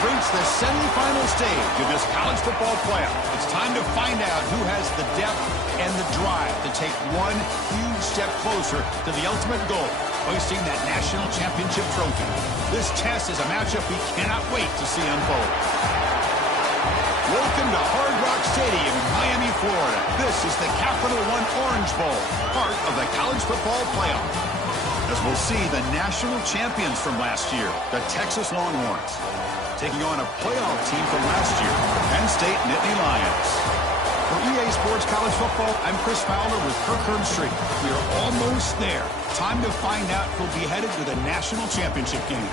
have reached the semifinal stage of this college football playoff. It's time to find out who has the depth and the drive to take one huge step closer to the ultimate goal, hoisting that national championship trophy. This test is a matchup we cannot wait to see unfold. Welcome to Hard Rock Stadium in Miami, Florida. This is the Capital One Orange Bowl, part of the college football playoff. As we'll see the national champions from last year, the Texas Longhorns, taking on a playoff team from last year, the Penn State Nittany Lions. For EA Sports College Football, I'm Chris Fowler with Kirk Herbstreit. We are almost there. Time to find out who'll be headed to the national championship game.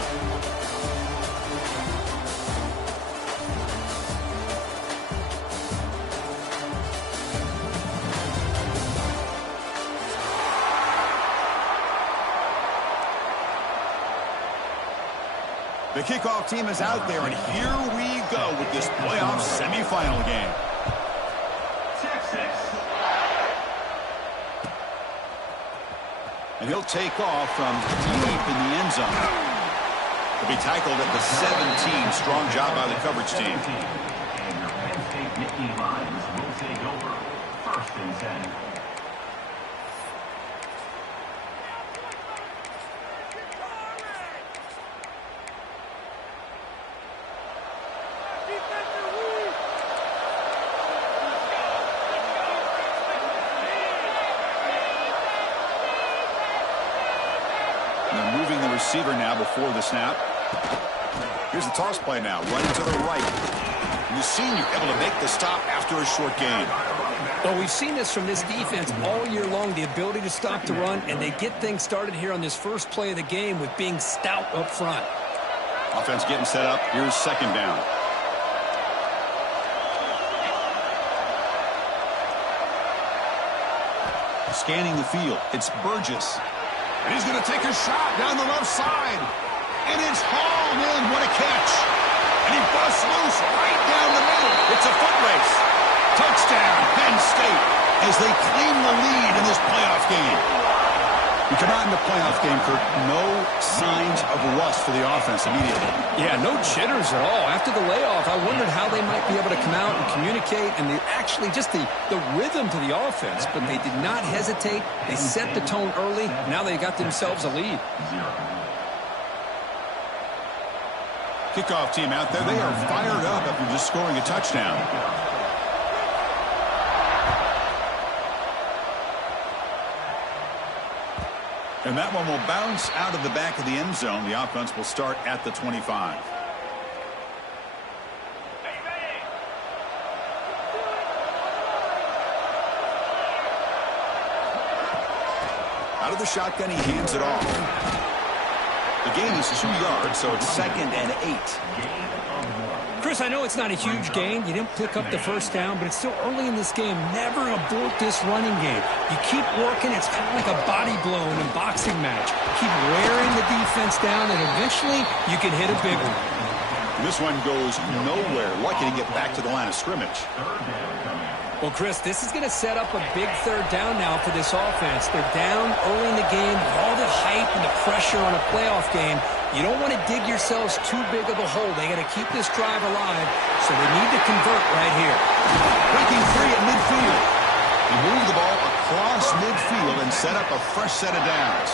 The kickoff team is out there, and here we go with this playoff semifinal game. And he'll take off from deep in the end zone. He'll be tackled at the 17. Strong job by the coverage team. And your Penn State Nittany Lions will take over 1st and 10. They're moving the receiver now before the snap. Here's the toss play now, running to the right. And the senior able to make the stop after a short gain. Well, we've seen this from this defense all year long, the ability to stop the run, and they get things started here on this first play of the game with being stout up front. Offense getting set up. Here's 2nd down. Scanning the field. It's Burgess. And he's going to take a shot down the left side. And it's hauled in. What a catch. And he busts loose right down the middle. It's a foot race. Touchdown, Penn State, as they claim the lead in this playoff game. We come out in the playoff game, Kirk. No signs of rust for the offense immediately. Yeah, no jitters at all. After the layoff, I wondered how they might be able to come out and communicate and actually just the rhythm to the offense. But they did not hesitate. They set the tone early. Now they got themselves a lead. Kickoff team out there. They are fired up after just scoring a touchdown. And that one will bounce out of the back of the end zone. The offense will start at the 25. Out of the shotgun, he hands it off. The gain is 2 yards, so it's 2nd and 8. Chris, I know it's not a huge gain. You didn't pick up the first down, but it's still early in this game. Never abort this running game. You keep working. It's kind of like a body blow in a boxing match. Keep wearing the defense down, and eventually you can hit a big one. This one goes nowhere. Lucky to get back to the line of scrimmage. Well, Chris, this is going to set up a big 3rd down now for this offense. They're down early in the game with all the hype and the pressure on a playoff game. You don't want to dig yourselves too big of a hole. They got to keep this drive alive, so they need to convert right here. Breaking free at midfield. He moved the ball across midfield and set up a fresh set of downs.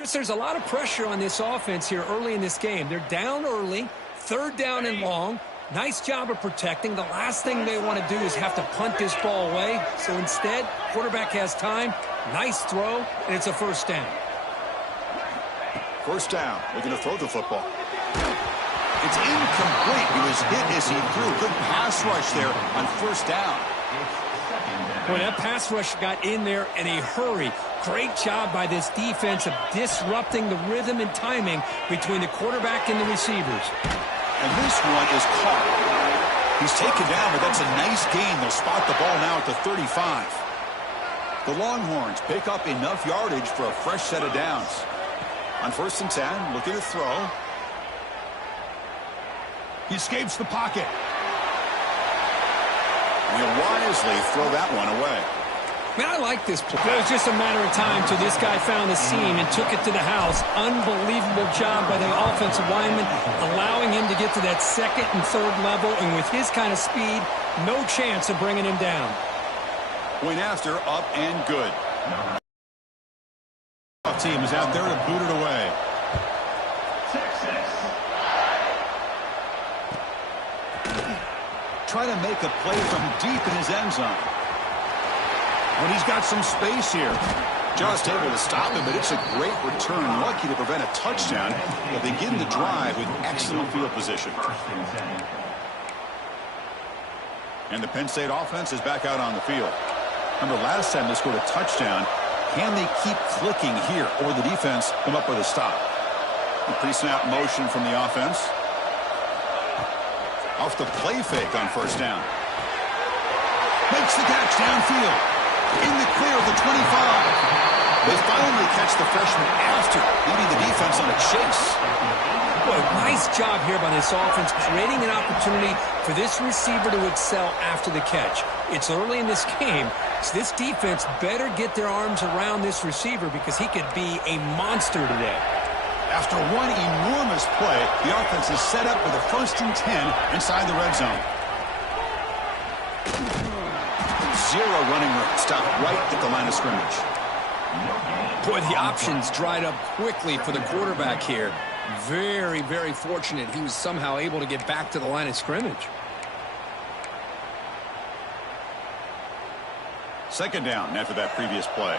Chris, there's a lot of pressure on this offense here early in this game. They're down early, 3rd down and long. Nice job of protecting. The last thing they want to do is have to punt this ball away. So instead, quarterback has time. Nice throw, and it's a 1st down. 1st down. Looking to throw the football. It's incomplete. He was hit as he threw. Good pass rush there on 1st down. Boy, that pass rush got in there in a hurry. Great job by this defense of disrupting the rhythm and timing between the quarterback and the receivers. And this one is caught. He's taken down, but that's a nice gain. They'll spot the ball now at the 35. The Longhorns pick up enough yardage for a fresh set of downs. On 1st and 10, looking to throw. He escapes the pocket. He'll wisely throw that one away. Man, I like this play. It was just a matter of time till this guy found the seam and took it to the house. Unbelievable job by the offensive lineman, allowing him to get to that 2nd and 3rd level. And with his kind of speed, no chance of bringing him down. Point after, up and good. Team is out there to boot it away. Trying to make a play from deep in his end zone. When he's got some space here. Just able to stop him, but it's a great return. Lucky to prevent a touchdown. But they begin the drive with excellent field position. And the Penn State offense is back out on the field. Remember, last time they scored a touchdown. Can they keep clicking here, or the defense come up with a stop? A pre-snap motion from the offense. Off the play fake on 1st down. Makes the catch downfield. In the clear of the 25. They finally catch the freshman after leading the defense on a chase. Boy, nice job here by this offense, creating an opportunity for this receiver to excel after the catch. It's early in this game, so this defense better get their arms around this receiver because he could be a monster today. After one enormous play, the offense is set up with a 1st and 10 inside the red zone. 0 running room. Stop right at the line of scrimmage. Boy, the options dried up quickly for the quarterback here. Very, very fortunate he was somehow able to get back to the line of scrimmage. 2nd down after that previous play.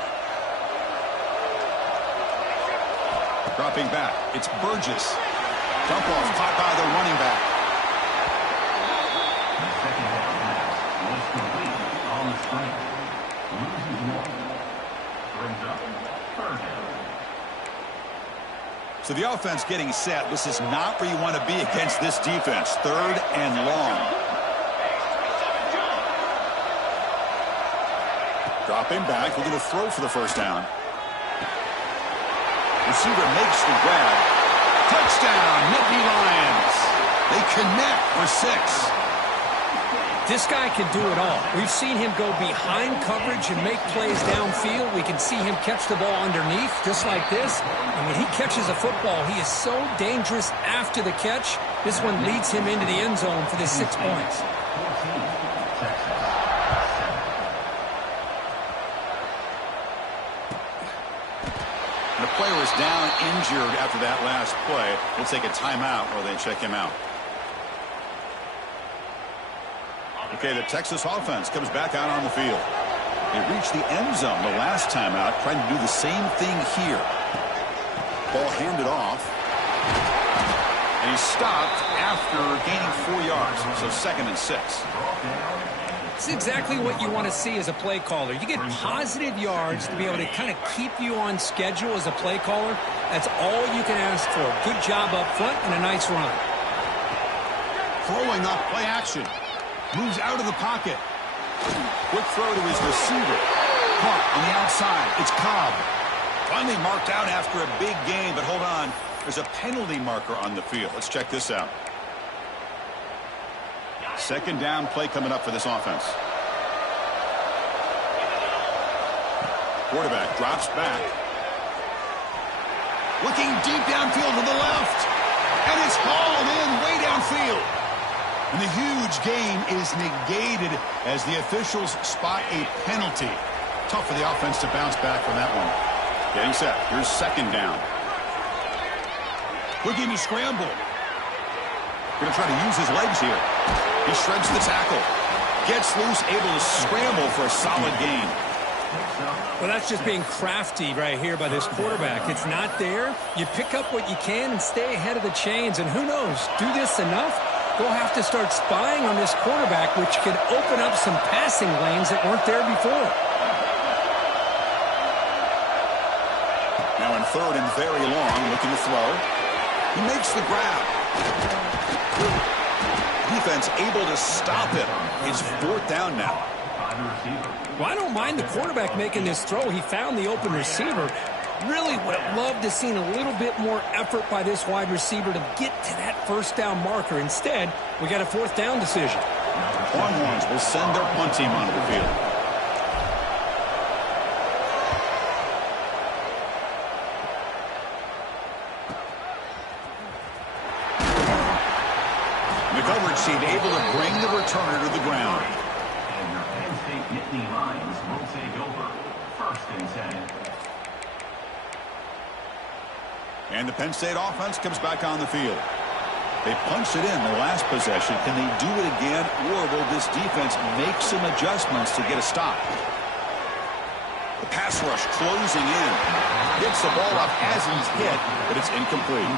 Dropping back. It's Burgess. Dump off caught by the running back. So the offense getting set. This is not where you want to be against this defense. 3rd and long. Dropping back. We're going to throw for the 1st down. Receiver makes the grab. Touchdown, Nittany Lions. They connect for 6. This guy can do it all. We've seen him go behind coverage and make plays downfield. We can see him catch the ball underneath, just like this. And when he catches a football, he is so dangerous after the catch. This one leads him into the end zone for the 6 points. The player is down injured after that last play. We'll take a timeout while they check him out. Okay, the Texas offense comes back out on the field. They reached the end zone the last time out, trying to do the same thing here. Ball handed off. And he's stopped after gaining 4 yards, so 2nd and 6. It's exactly what you want to see as a play caller. You get positive yards to be able to kind of keep you on schedule as a play caller. That's all you can ask for. Good job up front and a nice run. Throwing off play action. Moves out of the pocket. Quick throw to his receiver. Caught on the outside. It's Cobb. Finally marked out after a big gain, but hold on. There's a penalty marker on the field. Let's check this out. 2nd down play coming up for this offense. Quarterback drops back. Looking deep downfield to the left. And it's hauled in way downfield. And the huge gain is negated as the officials spot a penalty. Tough for the offense to bounce back from that one. Getting set. Here's 2nd down. Looking to scramble. Going to try to use his legs here. He shreds the tackle. Gets loose, able to scramble for a solid gain. Well, that's just being crafty right here by this quarterback. It's not there. You pick up what you can and stay ahead of the chains. And who knows, do this enough, they'll have to start spying on this quarterback, which could open up some passing lanes that weren't there before. Now in third and very long, looking to throw. He makes the grab. Defense able to stop it. It's fourth down now. Well, I don't mind the quarterback making this throw. He found the open receiver. Really would have loved to have seen a little bit more effort by this wide receiver to get to that first down marker. Instead, we got a fourth down decision. Longhorns will send their punt team onto the field. The coverage team able to bring the returner to the ground. And your Penn State Nittany Lions will take over. First and 10. And the Penn State offense comes back on the field. They punched it in the last possession. Can they do it again, or will this defense make some adjustments to get a stop? The pass rush closing in. Gets the ball up as he's hit, but it's incomplete.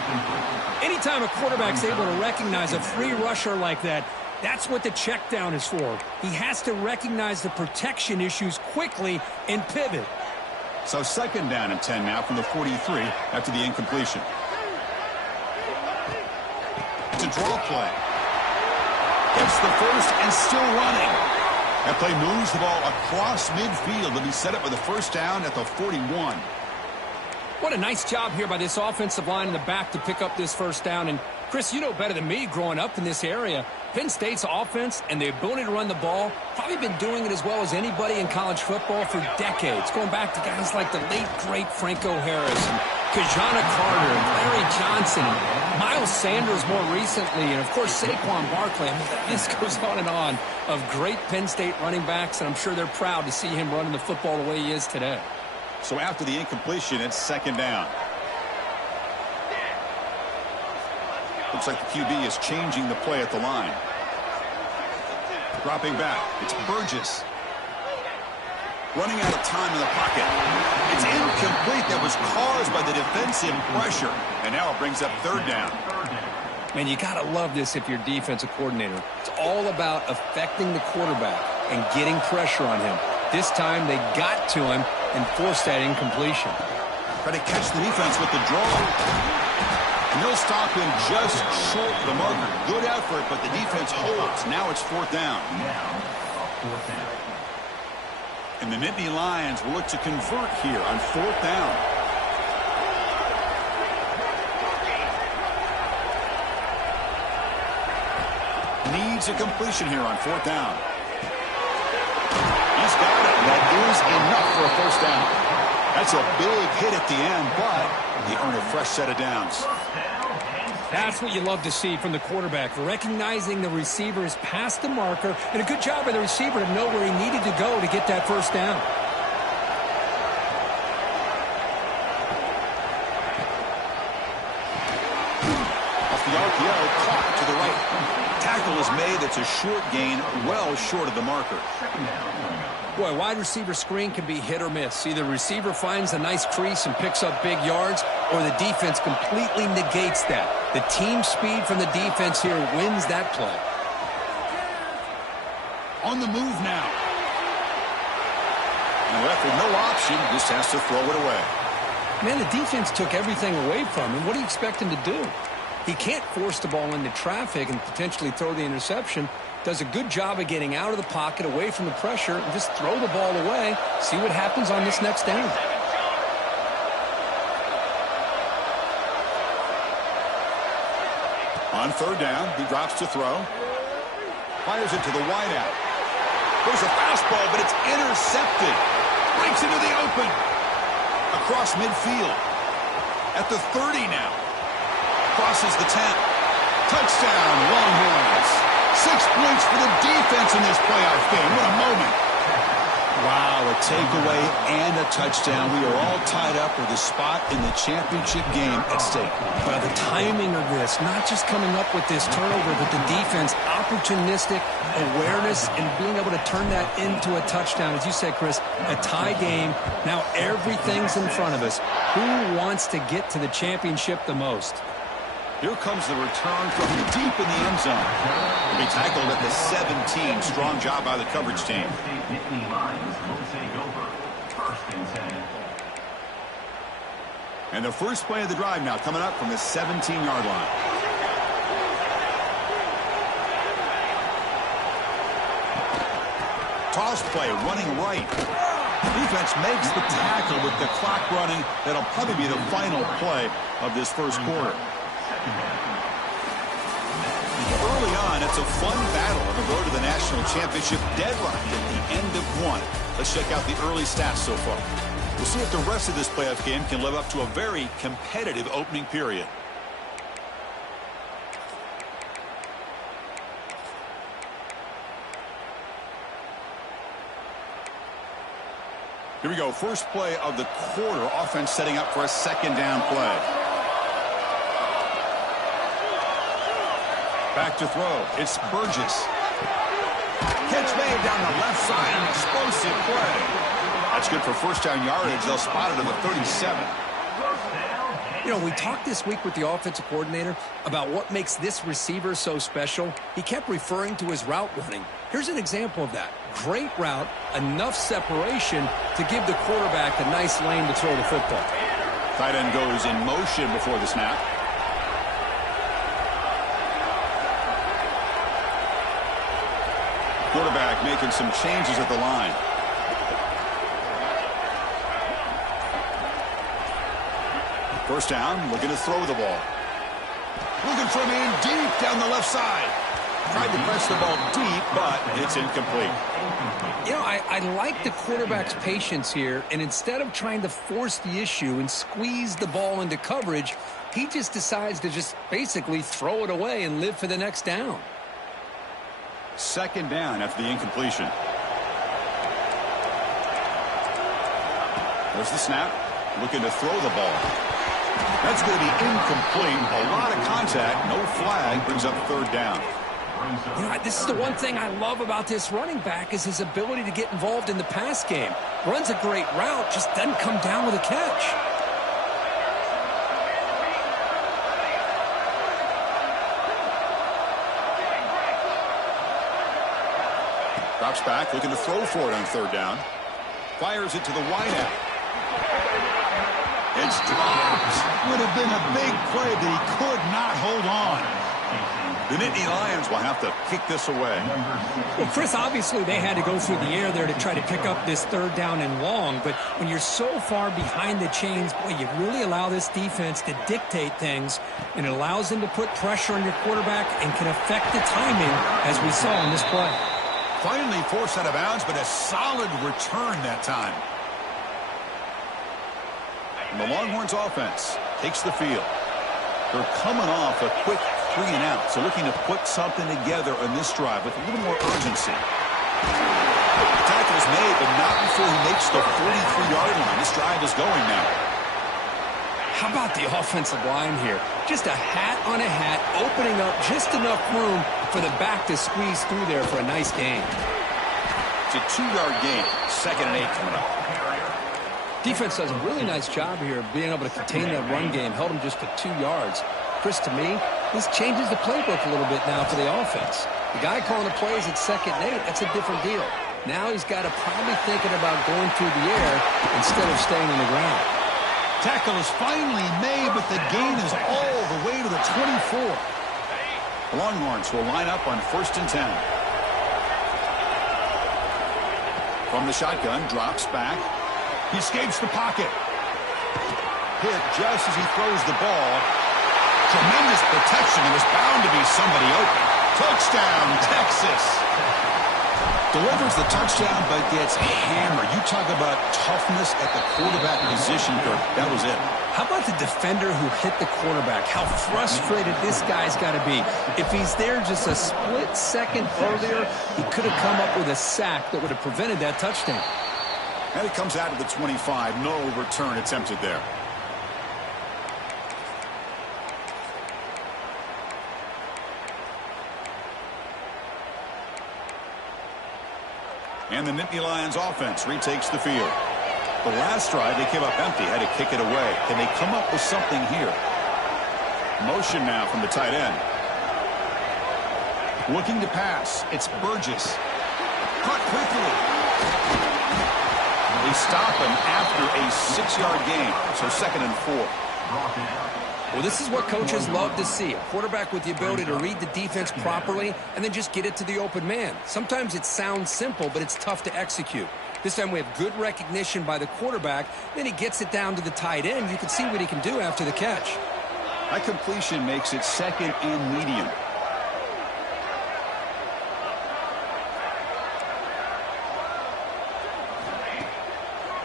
Anytime a quarterback's able to recognize a free rusher like that, that's what the check down is for. He has to recognize the protection issues quickly and pivot. So second down and 10 now from the 43 after the incompletion. It's a draw play. Gets the first and still running. That play moves the ball across midfield to be set up with a first down at the 41. What a nice job here by this offensive line in the back to pick up this first down. And, Chris, you know better than me growing up in this area, Penn State's offense and the ability to run the ball probably been doing it as well as anybody in college football for decades, going back to guys like the late, great Franco Harris and Kajana Carter and Larry Johnson and Miles Sanders more recently, and, of course, Saquon Barkley. I mean, the list goes on of great Penn State running backs, and I'm sure they're proud to see him running the football the way he is today. So after the incompletion, it's second down. Looks like the QB is changing the play at the line. Dropping back. It's Burgess. Running out of time in the pocket. It's incomplete. That was caused by the defensive pressure. And now it brings up third down. Man, you got to love this if you're defensive coordinator. It's all about affecting the quarterback and getting pressure on him. This time they got to him and forced that incompletion. Try to catch the defense with the draw. And they'll stop him just short of the marker. Good effort, but the defense holds. Now it's fourth down. And the Nittany Lions will look to convert here on fourth down. Needs a completion here on fourth down. He's got it. That is enough for a first down. That's a big hit at the end, but they earn a fresh set of downs. That's what you love to see from the quarterback, recognizing the receiver is past the marker, and a good job by the receiver to know where he needed to go to get that first down. Off the RPO, caught to the right. Tackle is made. That's a short gain, well short of the marker. Boy, wide receiver screen can be hit or miss. Either receiver finds a nice crease and picks up big yards, or the defense completely negates that. The team speed from the defense here wins that play. On the move now. And left with no option, just has to throw it away. Man, the defense took everything away from him. What do you expect him to do? He can't force the ball into traffic and potentially throw the interception. Does a good job of getting out of the pocket, away from the pressure, and just throw the ball away. See what happens on this next down. On third down, he drops to throw. Fires it to the wideout. There's a fastball, but it's intercepted. Breaks into the open. Across midfield. At the 30 now. Crosses the 10. Touchdown, Longhorns. 6 points for the defense in this playoff game. What a moment. Wow, a A takeaway and a touchdown. We are all tied up with a spot in the championship game at stake. Well, the timing of this, not just coming up with this turnover, but the defense, opportunistic awareness, and being able to turn that into a touchdown. As you said, Chris, a tie game. Now everything's in front of us. Who wants to get to the championship the most? Here comes the return from deep in the end zone. He'll be tackled at the 17. Strong job by the coverage team. And the first play of the drive now coming up from the 17-yard line. Toss play running right. Defense makes the tackle with the clock running. That'll probably be the final play of this first quarter. Early on, it's a fun battle on the road to the national championship. Deadlocked at the end of one. Let's check out the early stats so far. We'll see if the rest of this playoff game can live up to a very competitive opening period. Here we go. First play of the quarter. Offense setting up for a second down play. Back to throw. It's Burgess. Catch made down the left side. An explosive play. That's good for first down yardage. They'll spot it at the 37. You know, we talked this week with the offensive coordinator about what makes this receiver so special. He kept referring to his route running. Here's an example of that. Great route, enough separation to give the quarterback a nice lane to throw the football. Tight end goes in motion before the snap. Quarterback making some changes at the line. First down, looking to throw the ball. Looking for him in deep down the left side. Tried to press the ball deep, but it's incomplete. You know, I like the quarterback's patience here, and instead of trying to force the issue and squeeze the ball into coverage, he just decides to just basically throw it away and live for the next down. Second down after the incompletion. There's the snap. Looking to throw the ball. That's going to be incomplete. A lot of contact. No flag. Brings up third down. You know, this is the one thing I love about this running back is his ability to get involved in the pass game. Runs a great route, just doesn't come down with a catch. Drops back, looking to throw for it on third down. Fires it to the wideout. It's dropped. Would have been a big play, but he could not hold on. The Nittany Lions will have to kick this away. Well, Chris, obviously they had to go through the air there to try to pick up this third down and long, but when you're so far behind the chains, boy, you really allow this defense to dictate things, and it allows them to put pressure on your quarterback and can affect the timing, as we saw in this play. Finally forced out of bounds, but a solid return that time. And the Longhorns offense takes the field. They're coming off a quick 3 and out, so looking to put something together on this drive with a little more urgency. The tackle is made, but not before he makes the 43-yard line. This drive is going now. How about the offensive line here? Just a hat on a hat, opening up just enough room for the back to squeeze through there for a nice gain. It's a 2-yard gain. 2nd and 8 coming up. Defense does a really nice job here of being able to contain that run game. Held them just to 2 yards. Chris, to me, this changes the playbook a little bit now for the offense. The guy calling the plays at 2nd and 8, that's a different deal. Now he's got to probably thinking about going through the air instead of staying on the ground. Tackle is finally made, but the gain is all the way to the 24. The Longhorns will line up on 1st and 10. From the shotgun, drops back. He escapes the pocket. Hit just as he throws the ball. Tremendous protection. There was bound to be somebody open. Touchdown, Texas. Delivers the touchdown, but gets hammered. You talk about toughness at the quarterback position, Kirk. That was it. How about the defender who hit the quarterback? How frustrated this guy's got to be. If he's there just a split second earlier, he could have come up with a sack that would have prevented that touchdown. And it comes out of the 25. No return attempted there. And the Nittany Lions offense retakes the field. The last drive, they came up empty, had to kick it away. Can they come up with something here? Motion now from the tight end. Looking to pass. It's Burgess. Caught quickly. They stop him after a 6-yard gain. So 2nd and 4. Well, this is what coaches love to see. A quarterback with the ability to read the defense properly and then just get it to the open man. Sometimes it sounds simple, but it's tough to execute. This time we have good recognition by the quarterback. Then he gets it down to the tight end. You can see what he can do after the catch. That completion makes it 2nd and medium.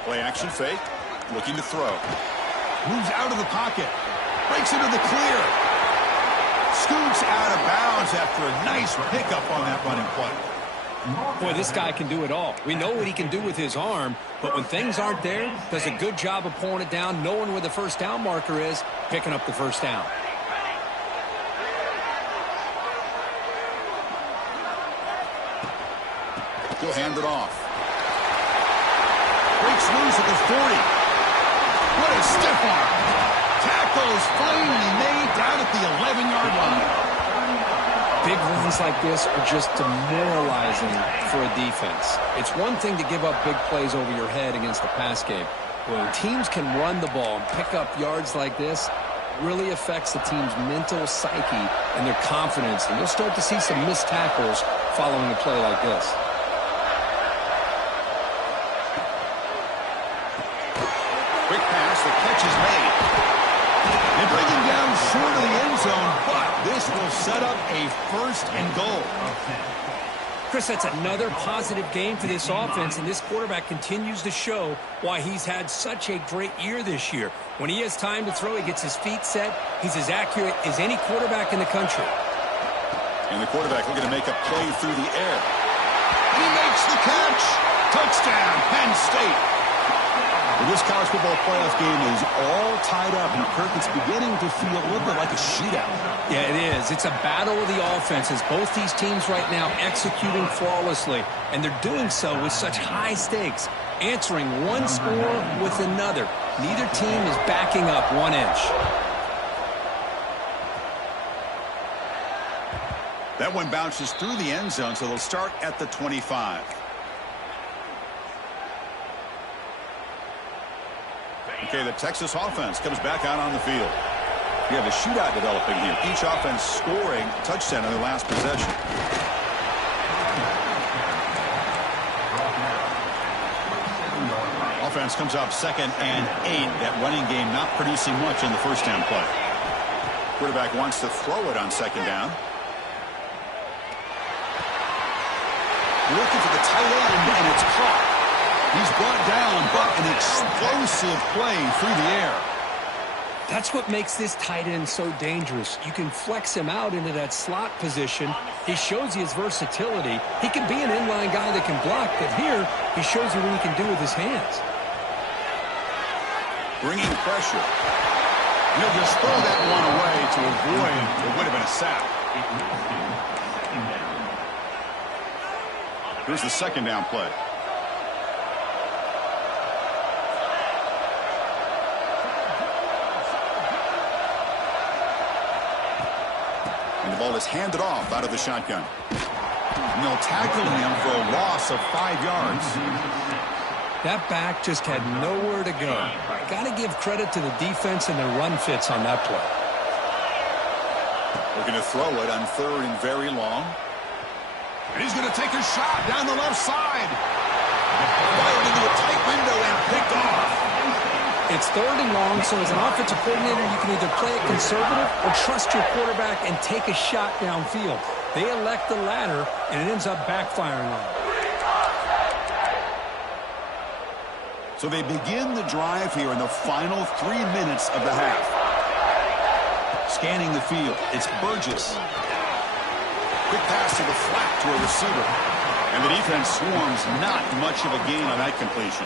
Play action fake. Looking to throw. Moves out of the pocket. Breaks into the clear. Scoots out of bounds after a nice pickup on that running play. Boy, this guy can do it all. We know what he can do with his arm, but when things aren't there, does a good job of pulling it down, knowing where the first down marker is, picking up the first down. He'll hand it off. Breaks loose at the 40. What a stiff arm. Tackle is finally made down at the 11-yard line. Big runs like this are just demoralizing for a defense. It's one thing to give up big plays over your head against the pass game. When teams can run the ball and pick up yards like this, it really affects the team's mental psyche and their confidence. And you'll start to see some missed tackles following a play like this. Quick pass, the catch is made. They bring him down short of the end zone, but this will set up a 1st and goal. Chris, that's another positive game for this offense, and this quarterback continues to show why he's had such a great year this year. When he has time to throw, he gets his feet set. He's as accurate as any quarterback in the country. And the quarterback looking to make a play through the air. He makes the catch. Touchdown, Penn State. Well, this college football playoff game is all tied up, and Kirk, it's beginning to feel a little bit like a shootout. Yeah, it is. It's a battle of the offenses. Both these teams right now executing flawlessly, and they're doing so with such high stakes, answering one score with another. Neither team is backing up 1 inch. That one bounces through the end zone, so they'll start at the 25. Okay, the Texas offense comes back out on the field. We have a shootout developing here. Each offense scoring a touchdown in their last possession. Offense comes up 2nd and 8. That running game not producing much in the first down play. Quarterback wants to throw it on 2nd down. Looking for the tight end, and it's caught. He's brought down, but an explosive play through the air. That's what makes this tight end so dangerous. You can flex him out into that slot position. He shows you his versatility. He can be an inline guy that can block, but here he shows you what he can do with his hands. Bringing pressure. He'll just throw that one away to avoid what would have been a sack. Here's the 2nd down play. And the ball is handed off out of the shotgun. And they'll tackle him for a loss of 5 yards. That back just had nowhere to go. Got to give credit to the defense and their run fits on that play. We're going to throw it on 3rd and very long. And he's going to take a shot down the left side. Fired into a tight window and picked off. It's 3rd and long, so as an offensive coordinator, you can either play it conservative or trust your quarterback and take a shot downfield. They elect the latter, and it ends up backfiring on them. So they begin the drive here in the final 3 minutes of the half. Scanning the field, it's Burgess. Quick pass to the flat to a receiver. And the defense swarms, not much of a gain on that completion.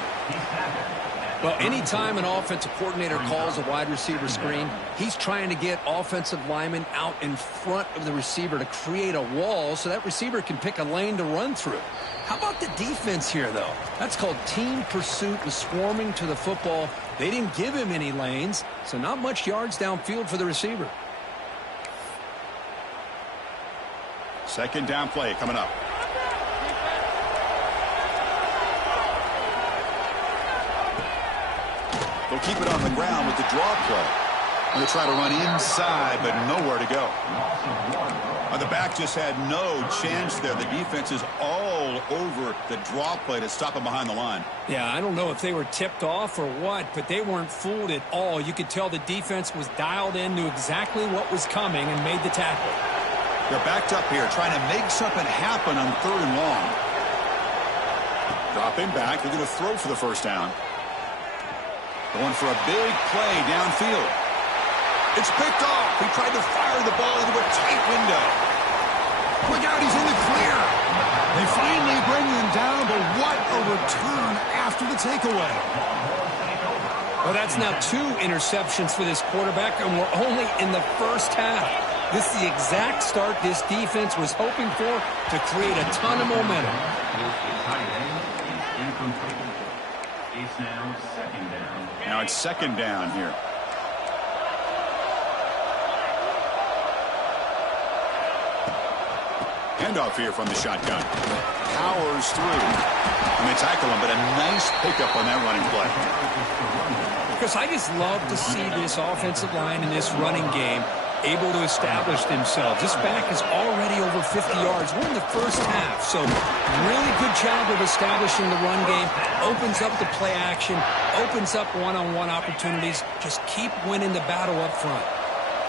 Well, anytime an offensive coordinator calls a wide receiver screen, he's trying to get offensive linemen out in front of the receiver to create a wall so that receiver can pick a lane to run through. How about the defense here, though? That's called team pursuit and swarming to the football. They didn't give him any lanes, so not much yards downfield for the receiver. Second down play coming up. They'll keep it on the ground with the draw play. And they try to run inside, but nowhere to go. The back just had no chance there. The defense is all over the draw play to stop him behind the line. Yeah, I don't know if they were tipped off or what, but they weren't fooled at all. You could tell the defense was dialed in, knew exactly what was coming, and made the tackle. They're backed up here, trying to make something happen on 3rd and long. Dropping back. They're going to throw for the first down. Going for a big play downfield. It's picked off. He tried to fire the ball into a tight window. Look out, he's in the clear. They finally bring him down, but what a return after the takeaway. Well, that's now 2 interceptions for this quarterback, and we're only in the first half. This is the exact start this defense was hoping for to create a ton of momentum. Now it's second down here. Handoff here from the shotgun. Powers through. And they tackle him, but a nice pickup on that running play. Because I just love to see this offensive line in this running game able to establish themselves. This back is already over 50 yards. We're in the first half, so really good job of establishing the run game. Opens up the play action, opens up one-on-one opportunities. Just keep winning the battle up front.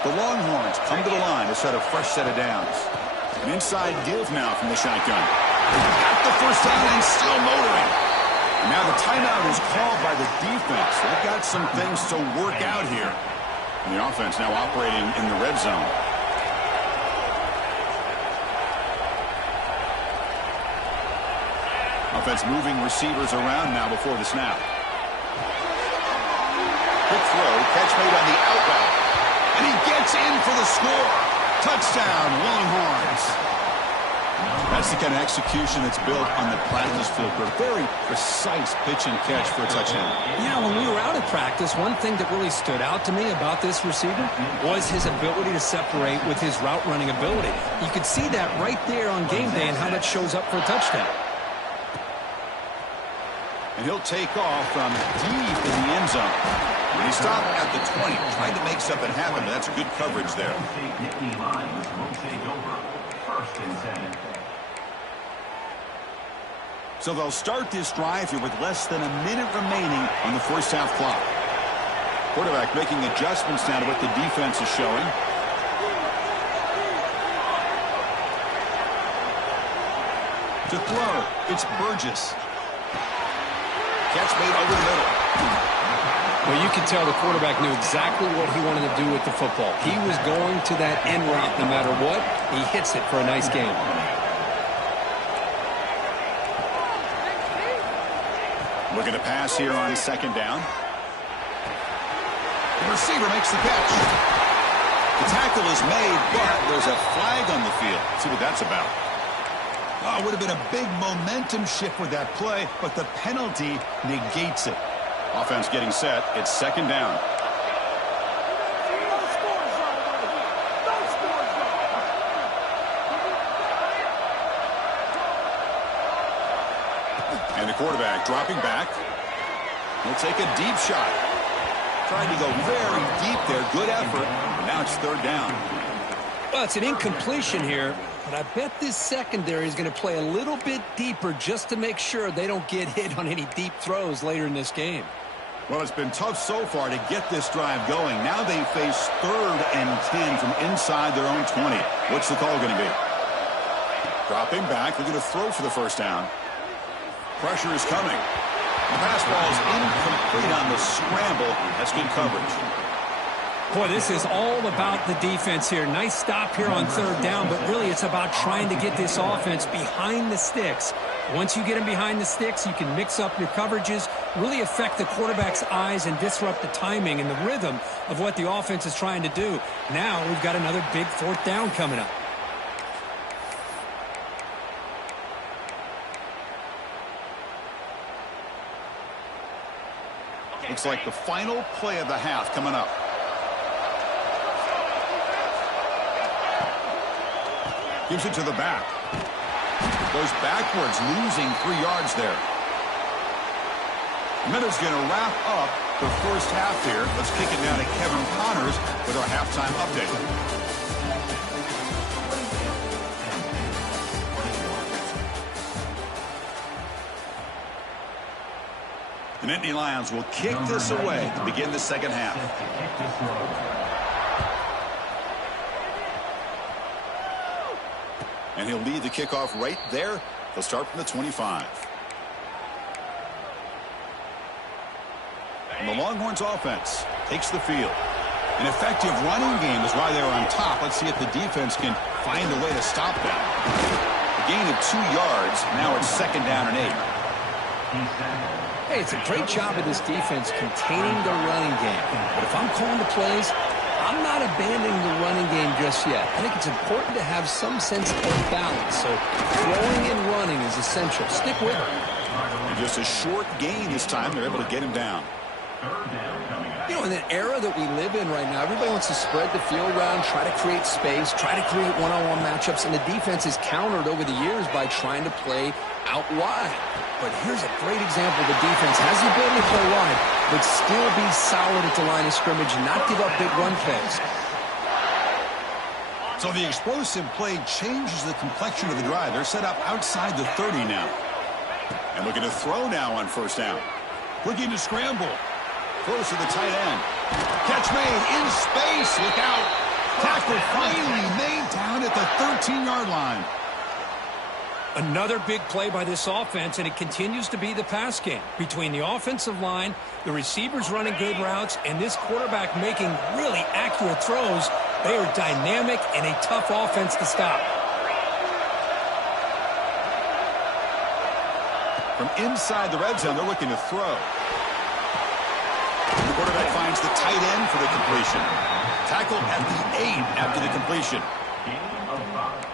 The Longhorns come to the line to set a fresh set of downs. An inside give now from the shotgun. Got the first down and still motoring. And now the timeout is called by the defense. They've got some things to work out here. And the offense now operating in the red zone. Offense moving receivers around now before the snap. Quick throw, catch made on the out route. And he gets in for the score. Touchdown, Longhorns. That's the kind of execution that's built on the practice field. A very precise pitch and catch for a touchdown. Yeah, when we were out of practice, one thing that really stood out to me about this receiver was his ability to separate with his route running ability. You could see that right there on game day and how that shows up for a touchdown. And he'll take off from deep in the end zone. When he stopped at the 20, trying to make something happen, but that's good coverage there. So they'll start this drive here with less than a minute remaining on the first half clock. Quarterback making adjustments now to what the defense is showing. To throw, it's Burgess. Catch made over the middle. Well, you can tell the quarterback knew exactly what he wanted to do with the football. He was going to that end route no matter what. He hits it for a nice game. Looking to pass here on second down. The receiver makes the catch. The tackle is made, but there's a flag on the field. Let's see what that's about. Oh, it would have been a big momentum shift with that play, but the penalty negates it. Offense getting set. It's second down. And the quarterback dropping back. He'll take a deep shot. Trying to go very deep there. Good effort. And now it's third down. Well, it's an incompletion here, but I bet this secondary is going to play a little bit deeper just to make sure they don't get hit on any deep throws later in this game. Well, it's been tough so far to get this drive going. Now they face 3rd and 10 from inside their own 20. What's the call going to be? Dropping back. They're going to throw for the first down. Pressure is coming. The pass ball is incomplete on the scramble. That's good coverage. Boy, this is all about the defense here. Nice stop here on third down, but really it's about trying to get this offense behind the sticks Once you get him behind the sticks, you can mix up your coverages, really affect the quarterback's eyes and disrupt the timing and the rhythm of what the offense is trying to do. Now we've got another big fourth down coming up. Looks like the final play of the half coming up. Gives it to the back. Goes backwards, losing 3 yards there. Minute's going to wrap up the first half here. Let's kick it down to Kevin Connors with our halftime update. The Nittany Lions will kick this away to begin the second half. And he'll lead the kickoff right there. He'll start from the 25. And the Longhorns offense takes the field. An effective running game is why they're on top. Let's see if the defense can find a way to stop them. A gain of 2 yards. Now it's second down and 8. Hey, it's a great job of this defense containing the running game. But if I'm calling the plays, I'm not abandoning the running game just yet. I think it's important to have some sense of balance. So throwing and running is essential. Stick with it. And just a short gain this time. They're able to get him down. You know, in an era that we live in right now, everybody wants to spread the field around, try to create space, try to create one-on-one matchups, and the defense is countered over the years by trying to play out wide. But here's a great example. The defense has the ability to play wide, but still be solid at the line of scrimmage and not give up big run plays. So the explosive play changes the complexion of the drive. They're set up outside the 30 now. And looking to throw now on first down. Looking to scramble. Close to the tight end. Catch made in space. Look out. Tackle finally made down at the 13-yard line. Another big play by this offense, and it continues to be the pass game. Between the offensive line, the receivers running good routes, and this quarterback making really accurate throws, they are dynamic and a tough offense to stop. From inside the red zone, they're looking to throw. The quarterback finds the tight end for the completion. Tackle at the 8 after the completion.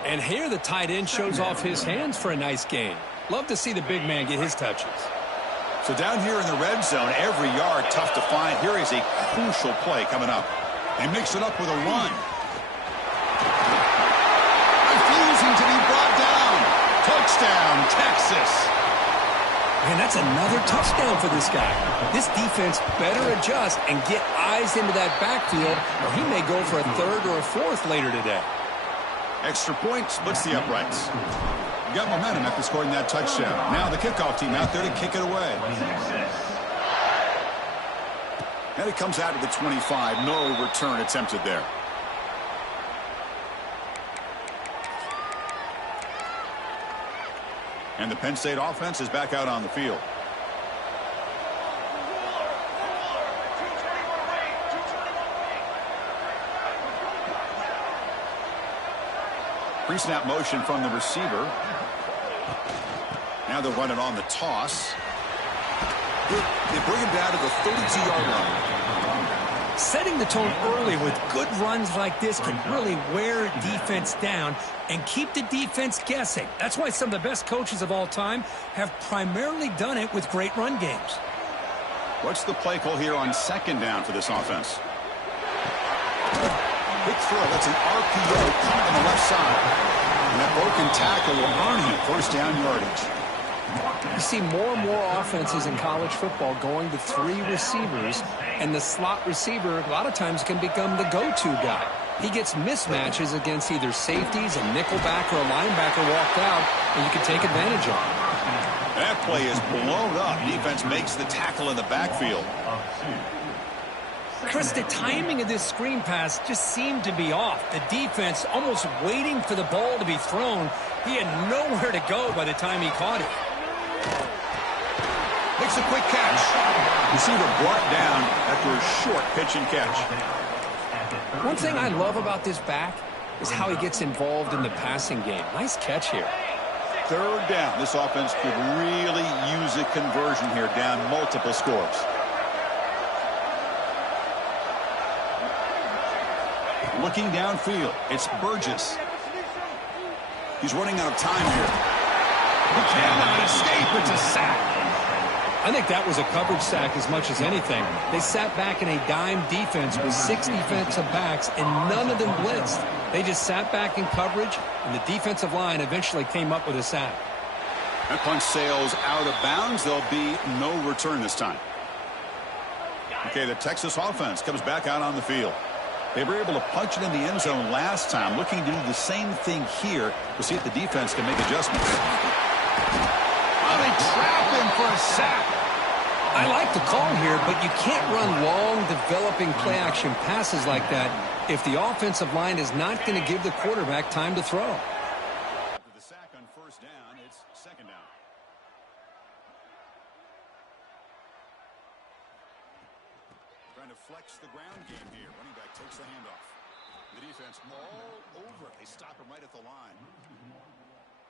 And here the tight end shows off his hands for a nice gain. Love to see the big man get his touches. So down here in the red zone, every yard tough to find. Here is a crucial play coming up. They mix it up with a run. Refusing to be brought down. Touchdown, Texas. Man, that's another touchdown for this guy. This defense better adjust and get eyes into that backfield, or he may go for a third or a fourth later today. Extra point splits the uprights. You got momentum after scoring that touchdown. Now the kickoff team out there to kick it away. And it comes out to the 25. No return attempted there. And the Penn State offense is back out on the field. Pre-snap motion from the receiver. Now they're running on the toss. They bring him down to the 32-yard line. Setting the tone early with good runs like this can really wear defense down and keep the defense guessing. That's why some of the best coaches of all time have primarily done it with great run games. What's the play call here on second down for this offense? Quick throw. That's an RPO caught on the left side. And that broken tackle will earn him first down yardage. You see more and more offenses in college football going to 3 receivers, and the slot receiver a lot of times can become the go-to guy. He gets mismatches against either safeties, a nickelback, or a linebacker walked out, and you can take advantage of it. That play is blown up. Defense makes the tackle in the backfield. Chris, the timing of this screen pass just seemed to be off. The defense almost waiting for the ball to be thrown. He had nowhere to go by the time he caught it. Makes a quick catch. Receiver brought down after a short pitch and catch. One thing I love about this back is how he gets involved in the passing game. Nice catch here. third down. This offense could really use a conversion here, down multiple scores. Looking downfield, it's Burgess. He's running out of time here. He cannot escape. It's a sack. I think that was a coverage sack as much as anything. They sat back in a dime defense with 6 defensive backs, and none of them blitzed. They just sat back in coverage, and the defensive line eventually came up with a sack. That punt sails out of bounds. There'll be no return this time. Okay, the Texas offense comes back out on the field. They were able to punch it in the end zone last time, looking to do the same thing here. We'll see if the defense can make adjustments. Oh, they trap him for a sack. I like the call here, but you can't run long, developing play-action passes like that if the offensive line is not going to give the quarterback time to throw. After the sack on first down, it's second down. Trying to flex the ground game here. Running back takes the handoff. The defense all over it. They stop him right at the line.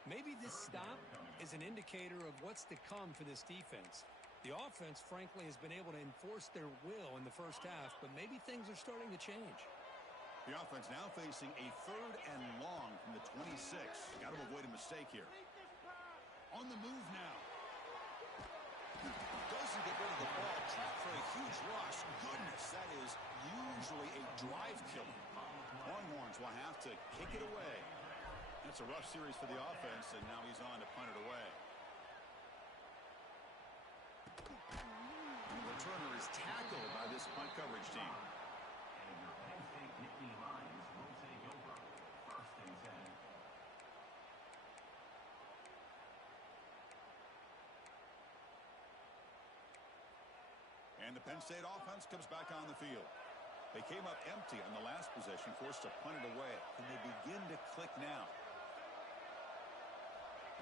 Maybe this stop is an indicator of what's to come for this defense. The offense, frankly, has been able to enforce their will in the first half, but maybe things are starting to change. The offense now facing a third and long from the 26. Got to avoid a mistake here. On the move now. Doesn't get rid of the ball. Trapped for a huge loss. Goodness, that is usually a drive killer. Longhorns will have to kick it away. That's a rough series for the offense, and now he's on to punt it away. The returner is tackled by this punt coverage team. And your Penn State Nittany Lions will take over. First and 10. And the Penn State offense comes back on the field. They came up empty on the last possession, forced to punt it away. And they begin to click now.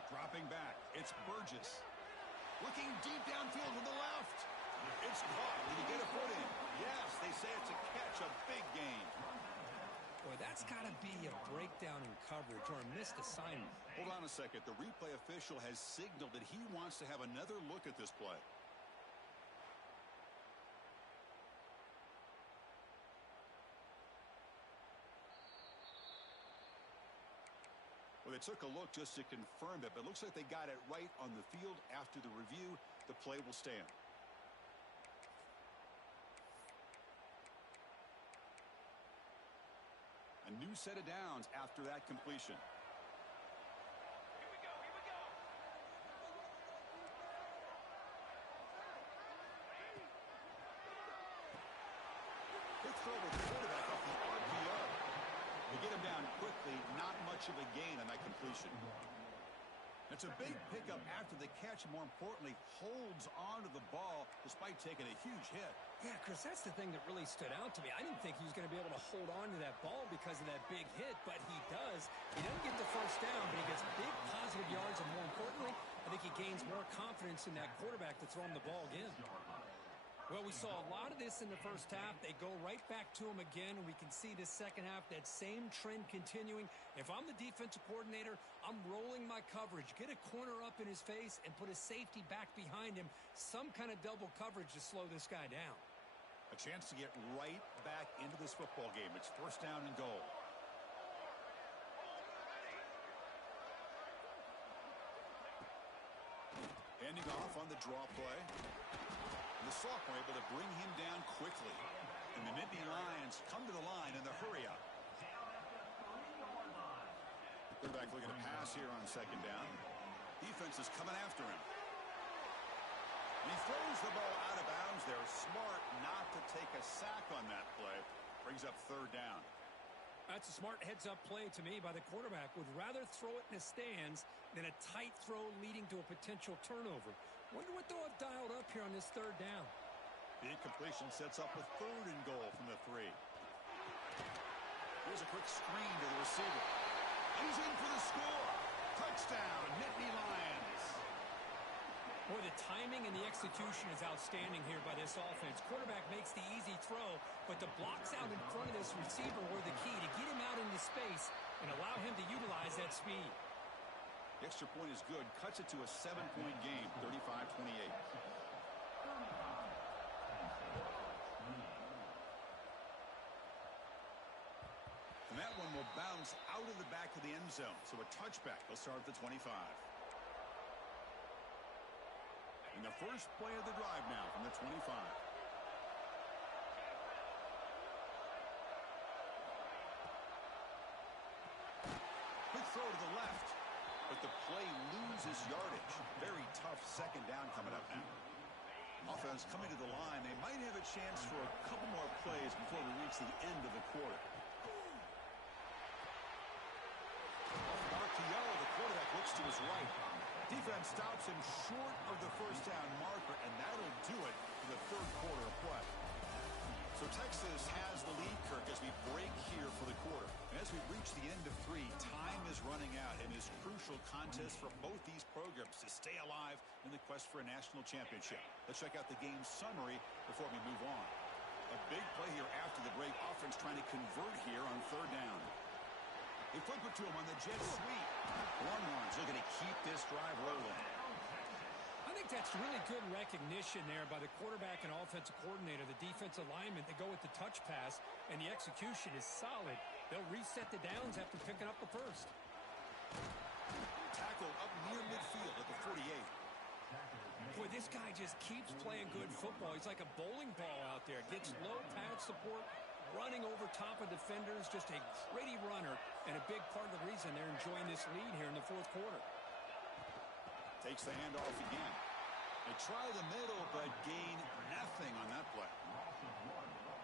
Dropping back, it's Burgess. Looking deep downfield to the left. It's caught. Did he get a foot in? Yes, they say it's a catch, a big gain. Boy, that's got to be a breakdown in coverage or a missed assignment. Hold on a second. The replay official has signaled that he wants to have another look at this play. Well, they took a look just to confirm it, but it looks like they got it right on the field. After the review, the play will stand. A new set of downs after that completion. Quick throw with the quarterback off the RPO. They get him down quickly, not much of a gain on that completion. It's a big pickup after the catch, more importantly, holds on to the ball despite taking a huge hit. Yeah, Chris, that's the thing that really stood out to me. I didn't think he was going to be able to hold on to that ball because of that big hit, but he does. He doesn't get the first down, but he gets big positive yards, and more importantly, I think he gains more confidence in that quarterback to throw him the ball again. Well, we saw a lot of this in the first half. They go right back to him again, and we can see this second half, that same trend continuing. If I'm the defensive coordinator, I'm rolling my coverage, get a corner up in his face, and put a safety back behind him, some kind of double coverage to slow this guy down. A chance to get right back into this football game. It's first down and goal. Handing off on the draw play. The sophomore able to bring him down quickly. And the Nittany Lions come to the line in the hurry-up. Quarterback looking to pass here on second down. Defense is coming after him. And he throws the ball out of bounds there. Smart not to take a sack on that play. Brings up third down. That's a smart heads-up play to me by the quarterback. Would rather throw it in the stands than a tight throw leading to a potential turnover. Wonder what they'll have dialed up here on this third down. The incompletion sets up a third and goal from the 3. Here's a quick screen to the receiver. He's in for the score. Touchdown, Nittany Lions. Boy, the timing and the execution is outstanding here by this offense. Quarterback makes the easy throw, but the blocks out in front of this receiver were the key to get him out into space and allow him to utilize that speed. The extra point is good. Cuts it to a 7-point game, 35-28. And that one will bounce out of the back of the end zone. So a touchback. They'll start at the 25. And the first play of the drive now from the 25. Quick throw to the left. But the play loses yardage. Very tough second down coming up now. Offense coming to the line. They might have a chance for a couple more plays before we reach the end of the quarter. The quarterback looks to his right. Defense stops him short of the first down marker, and that'll do it for the third quarter of play. So Texas has the lead, Kirk, as we break here for the quarter. And as we reach the end of 3, time is running out in this crucial contest for both these programs to stay alive in the quest for a national championship. Let's check out the game summary before we move on. A big play here after the break. Offense trying to convert here on third down. They flip it to him on the jet sweep. Longhorns looking to keep this drive rolling. I think that's really good recognition there by the quarterback and offensive coordinator, the defensive lineman. They go with the touch pass, and the execution is solid. They'll reset the downs after picking up the first. Tackled up near midfield at the 48. Boy, this guy just keeps playing good football. He's like a bowling ball out there. Gets low pad support, running over top of defenders. Just a gritty runner, and a big part of the reason they're enjoying this lead here in the fourth quarter. Takes the handoff again. They try the middle, but gain nothing on that play.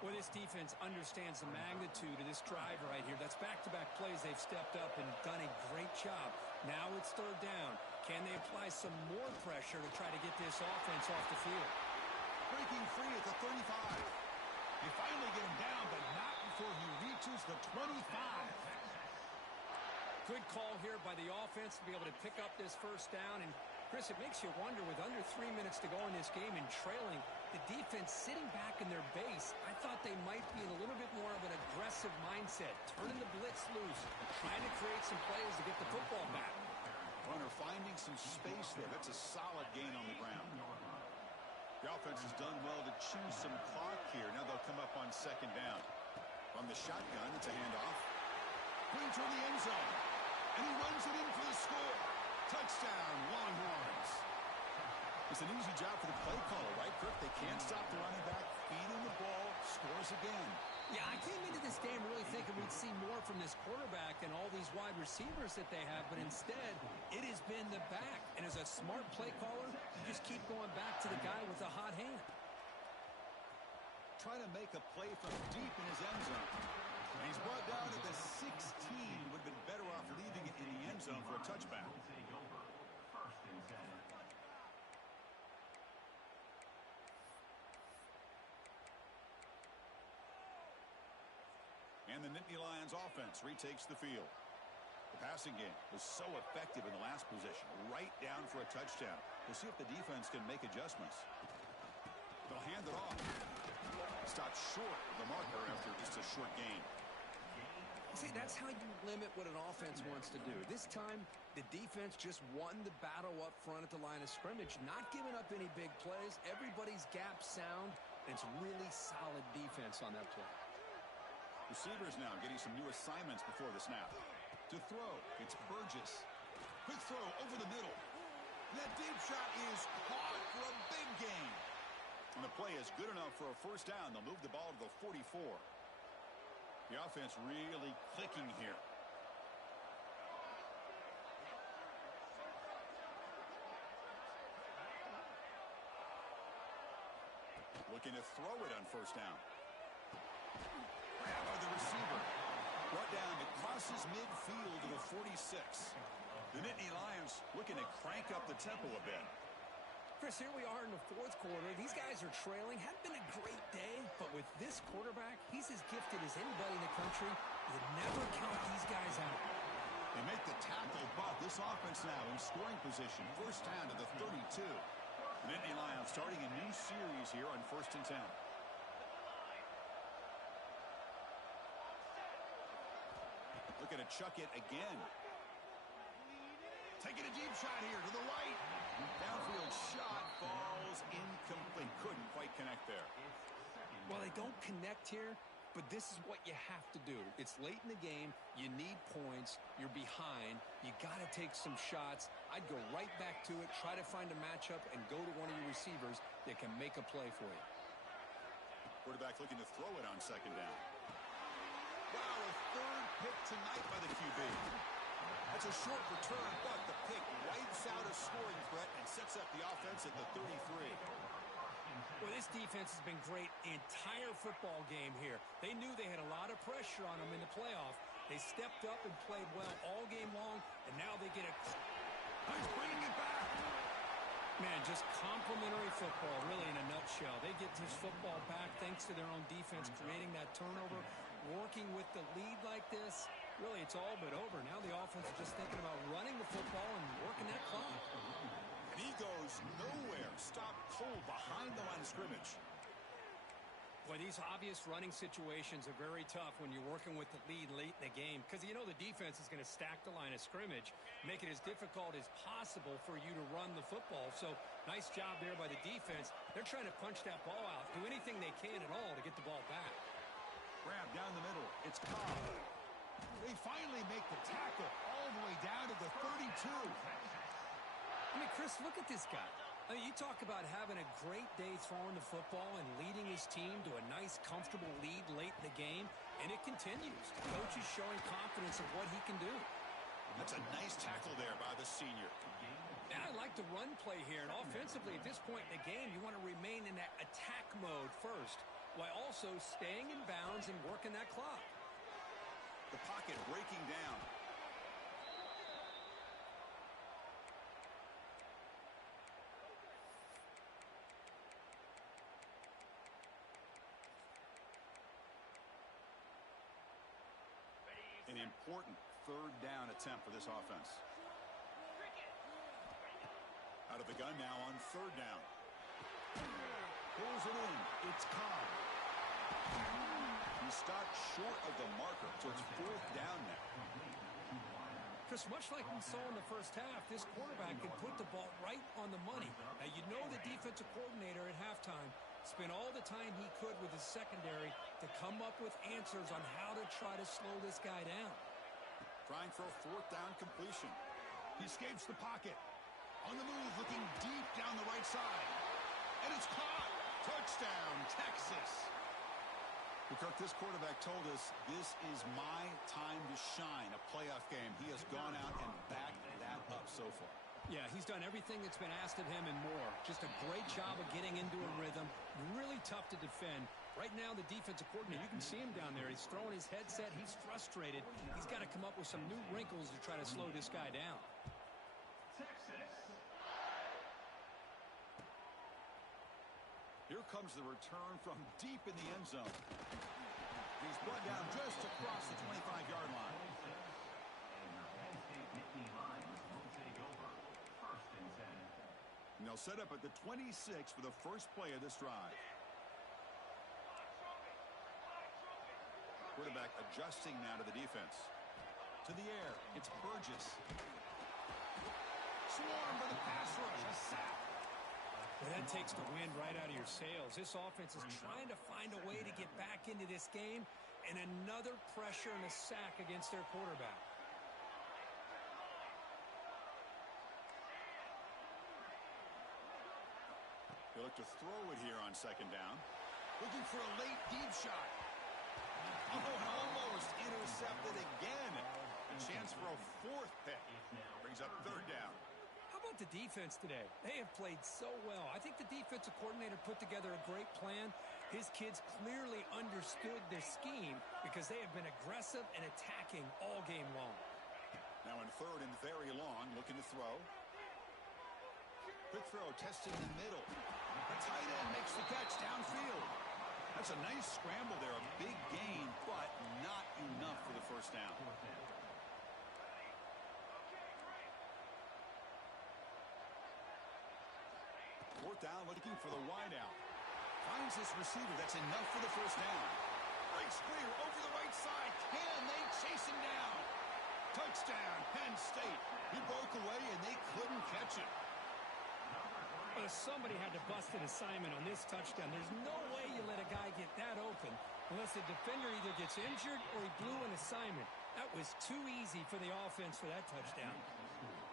Well, this defense understands the magnitude of this drive right here. That's back-to-back plays. They've stepped up and done a great job. Now it's third down. Can they apply some more pressure to try to get this offense off the field? Breaking free at the 35. They finally get him down, but not before he reaches the 25. Good call here by the offense to be able to pick up this first down. And, Chris, it makes you wonder, with under 3 minutes to go in this game and trailing, the defense sitting back in their base, I thought they might be in a little bit more of an aggressive mindset, turning the blitz loose, trying to create some plays to get the football back. Runner finding some space there. That's a solid gain on the ground. The offense has done well to choose some clock here. Now they'll come up on second down. On the shotgun, it's a handoff. Going toward the end zone. And he runs it in for the score. Touchdown, Longhorns. It's an easy job for the play caller, right, Kirk? They can't stop the running back, feeding the ball, scores again. Yeah, I came into this game really thinking we'd see more from this quarterback and all these wide receivers that they have, but instead, it has been the back. And as a smart play caller, you just keep going back to the guy with the hot hand. Trying to make a play from deep in his end zone. And he's brought down at the 16. Would have been better off leaving it in the end zone for a touchback. First and 10. And the Nittany Lions offense retakes the field. The passing game was so effective in the last possession, right down for a touchdown. We'll see if the defense can make adjustments. They'll hand it off. Stopped short of the marker after just a short gain. See, that's how you limit what an offense wants to do. This time, the defense just won the battle up front at the line of scrimmage, not giving up any big plays. Everybody's gap sound, and it's really solid defense on that play. Receivers now getting some new assignments before the snap. To throw, it's Burgess. Quick throw over the middle. That deep shot is caught for a big gain. And the play is good enough for a first down. They'll move the ball to the 44. The offense really clicking here. Looking to throw it on first down. Grab by the receiver. Brought down to crosses midfield to the 46. The Nittany Lions looking to crank up the tempo a bit. Chris, here we are in the fourth quarter. These guys are trailing. Hadn't been a great day, but with this quarterback, he's as gifted as anybody in the country. You never count these guys out. They make the tackle, but this offense now in scoring position. First down to the 32. The Nittany Lions starting a new series here on 1st and 10. Looking to chuck it again. taking a deep shot here to the right. Downfield shot falls incomplete. Couldn't quite connect there. Well, they don't connect here, but this is what you have to do. It's late in the game. You need points. You're behind. You got to take some shots. I'd go right back to it, try to find a matchup, and go to one of your receivers that can make a play for you. Quarterback looking to throw it on second down. Wow, a third pick tonight by the QB. That's a short return, but the pick wipes out a scoring threat and sets up the offense at the 33. Well, this defense has been great the entire football game here. They knew they had a lot of pressure on them in the playoff. They stepped up and played well all game long, and now they get a... He's bringing it back. Man, just complimentary football, really, in a nutshell. They get this football back thanks to their own defense, creating that turnover, working with the lead like this. Really, it's all but over. Now the offense is just thinking about running the football and working that clock. And he goes nowhere. Stopped cold behind the line of scrimmage. Boy, these obvious running situations are very tough when you're working with the lead late in the game because you know the defense is going to stack the line of scrimmage, make it as difficult as possible for you to run the football. So nice job there by the defense. They're trying to punch that ball out, do anything they can at all to get the ball back. Grab down the middle. It's Cobb. They finally make the tackle all the way down to the 32. I mean, Chris, look at this guy. I mean, you talk about having a great day throwing the football and leading his team to a nice, comfortable lead late in the game, and it continues. The coach is showing confidence of what he can do. That's a nice tackle there by the senior. And I like the run play here, and offensively at this point in the game, you want to remain in that attack mode first, while also staying in bounds and working that clock. The pocket breaking down. An important third down attempt for this offense. Out of the gun now on third down. Pulls it in. It's Cobb. He stopped short of the marker, so it's fourth down now. Chris, much like we saw in the first half, this quarterback can put the ball right on the money. Now, you know the defensive coordinator at halftime spent all the time he could with his secondary to come up with answers on how to try to slow this guy down. Trying for a fourth down completion. He escapes the pocket. On the move, looking deep down the right side. And it's caught. Touchdown, Texas. Kirk, this quarterback told us this is my time to shine, a playoff game. He has gone out and backed that up so far. Yeah, he's done everything that's been asked of him and more. Just a great job of getting into a rhythm. Really tough to defend. Right now, the defensive coordinator, you can see him down there. He's throwing his headset. He's frustrated. He's got to come up with some new wrinkles to try to slow this guy down. Texas. Here comes the return from deep in the end zone. He's brought down just across the 25-yard line. And your Penn State Nittany Lions will take over first and 10. And they'll set up at the 26 for the first play of this drive. Quarterback adjusting now to the defense. To the air, it's Burgess. Swarm for the pass rush, a sack. Well, that takes the wind right out of your sails. This offense is trying to find a way to get back into this game, and another pressure and a sack against their quarterback. They look to throw it here on second down. Looking for a late deep shot. Oh, almost intercepted again. A chance for a fourth pick. Brings up third down. How about the defense today? They have played so well. I think the defensive coordinator put together a great plan. His kids clearly understood their scheme because they have been aggressive and attacking all game long. Now in third and very long, looking to throw. Quick throw, testing the middle. The tight end makes the catch downfield. That's a nice scramble there, a big gain, but not enough for the first down. Fourth down, looking for the wideout. Finds this receiver. That's enough for the first down. Breaks clear over the right side. Can they chase him down? Touchdown, Penn State. He broke away, and they couldn't catch him. Well, somebody had to bust an assignment on this touchdown. There's no way you let a guy get that open unless the defender either gets injured or he blew an assignment. That was too easy for the offense for that touchdown.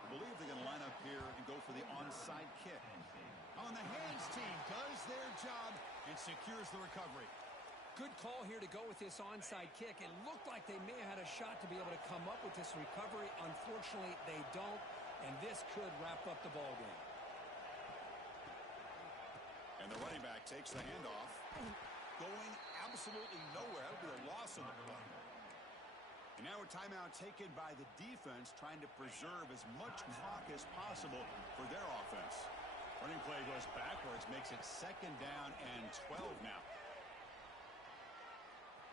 I believe they're going to line up here and go for the onside kick. On the hands team does their job and secures the recovery. Good call here to go with this onside kick. It looked like they may have had a shot to be able to come up with this recovery. Unfortunately, they don't, and this could wrap up the ball game. And the running back takes the handoff. Going absolutely nowhere. That would be a loss on the play. And now a timeout taken by the defense, trying to preserve as much clock as possible for their offense. Running play goes backwards, makes it 2nd down and 12 now.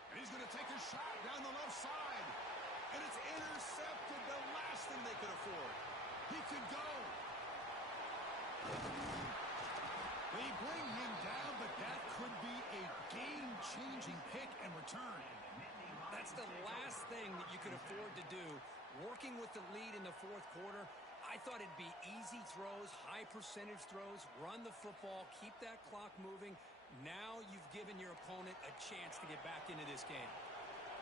And he's going to take a shot down the left side. And it's intercepted, the last thing they could afford. He could go. They bring him down, but that could be a game-changing pick and return. That's the last thing that you could afford to do. Working with the lead in the 4th quarter, I thought it'd be easy throws, high percentage throws, run the football, keep that clock moving. Now you've given your opponent a chance to get back into this game.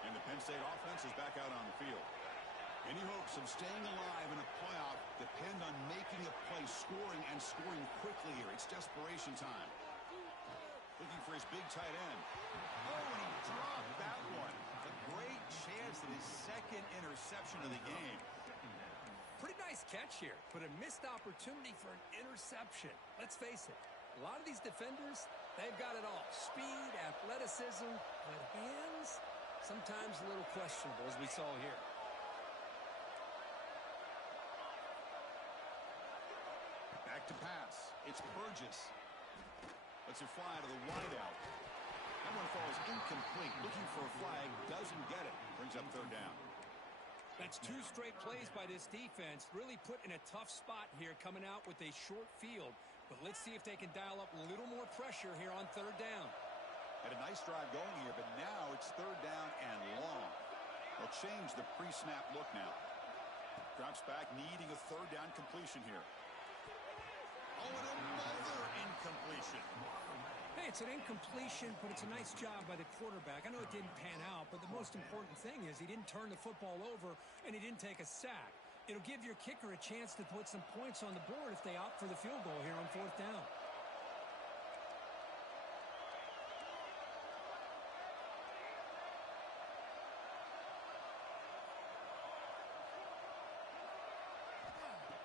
And the Penn State offense is back out on the field. Any hopes of staying alive in a playoff depend on making a play, scoring, and scoring quickly here. It's desperation time. Looking for his big tight end. Oh, and he dropped that one. A great chance at his 2nd interception of the game. Pretty nice catch here, but a missed opportunity for an interception. Let's face it, a lot of these defenders, they've got it all. Speed, athleticism, but hands, sometimes a little questionable, as we saw here. Back to pass. It's Burgess. Lets it fly to the wideout. That one falls incomplete. Looking for a flag. Doesn't get it. Brings up 3rd down. That's 2 straight plays by this defense. Really put in a tough spot here, coming out with a short field. But let's see if they can dial up a little more pressure here on 3rd down. Had a nice drive going here, but now it's 3rd down and long. They'll change the pre-snap look now. Drops back, needing a 3rd down completion here. Oh, and another incompletion. Hey, it's an incompletion, but it's a nice job by the quarterback. I know it didn't pan out, but the most important thing is he didn't turn the football over and he didn't take a sack. It'll give your kicker a chance to put some points on the board if they opt for the field goal here on 4th down.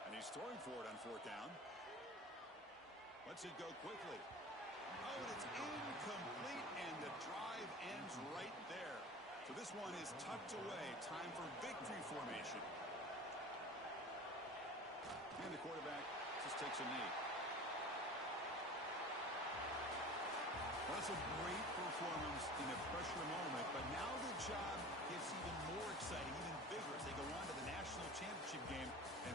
And he's throwing for it on 4th down. Lets it go quickly. Oh, and it's incomplete, and the drive ends right there. So this one is tucked away. Time for victory formation. And the quarterback just takes a knee. Well, that's a great performance in a pressure moment, but now the job gets even more exciting, even bigger as they go on to the national championship game. And